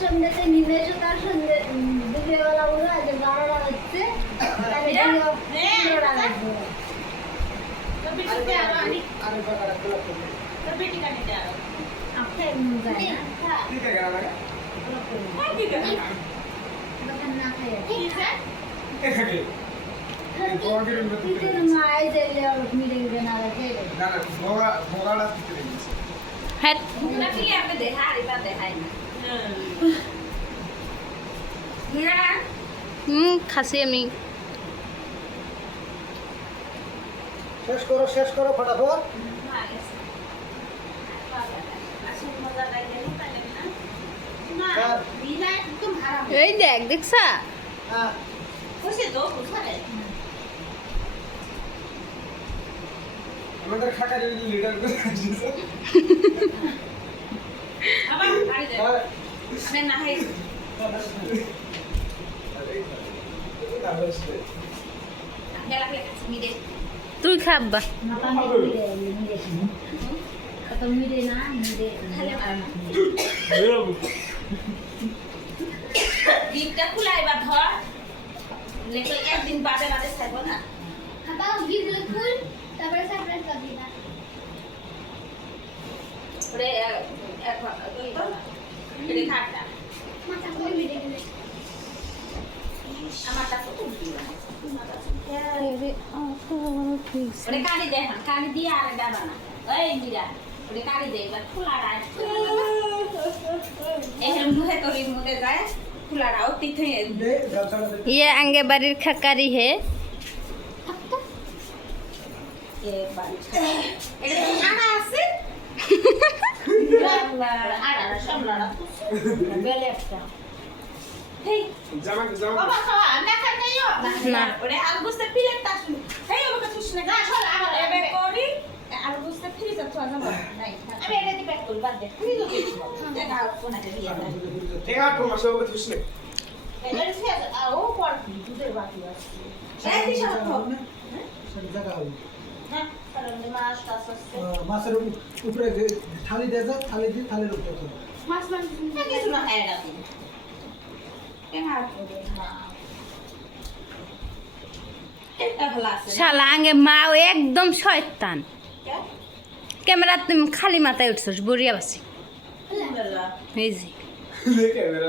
সন্ধ্যাতে নিমেষ তার সন্ধ্যে দুপুরবেলা বলে আজ 12টা হচ্ছে খাসি আমি শেষ করো ফটাফট। এই দেখ দেখছা হ্যাঁ আমাদের খাকার লিডার করে আসছে। তুই খাব্বা মিলে না মিলে ডিমটা খুলে এবার ধর লেখো একদিন বাদে বাদে খাবো না খাবার ভিজলে ফুল তারপরে সারপ্রাইজ করবি না ওরে এক দুই এটা খাটা মাথা করে মিলে গেলে আমারটা তো খুব দিবা ওরে কালি দে হ্যাঁ কালি দিয়ে আর ডাবা না এই মিরা ওরে কালি দে এবার খোলাটা এই মুহে তোর মুহে যায় খোলাটা ও তিথে দে জলসাটা দে। ये आंगे बारी खकारी है এ বাড়ি এটা তো আনা আছে আর সামলাড়া বেলে একটা হেই জামা বাবা খাওয়া না খাইও না। ওরে আলু বুঝতে প্লেটটা শুন হেই ওকে তুই শুনে যা সর আমার এবে করি আলু বুঝতে ফ্রিজে তো যাবো নাই আমি এটা দি প্যাক করি বাদ দে ফ্রিজে দিই দেখা কোনাতে দিয়ে দাও ঠিক আছে তোমার সঙ্গে তুসলে এটা সে ও পর দুধের বাটি আছে এই দিশা তো সেটা জায়গা হবে। না কারণ মাছ টাছ আছে মাছের উপরে যে থালি দিয়ে দাও, থালি দিয়ে থালির উপরে দাও। মাছ মাছ কিছু না হ্যাঁ রাখি কেমন এটা ভালো আছে শালা আঙ্গে মাও একদম শয়তান ক্যামেরা তুমি খালি মাথায় উঠছস বড়িয়া বাসি ভালো এই যে দেখে বেরো।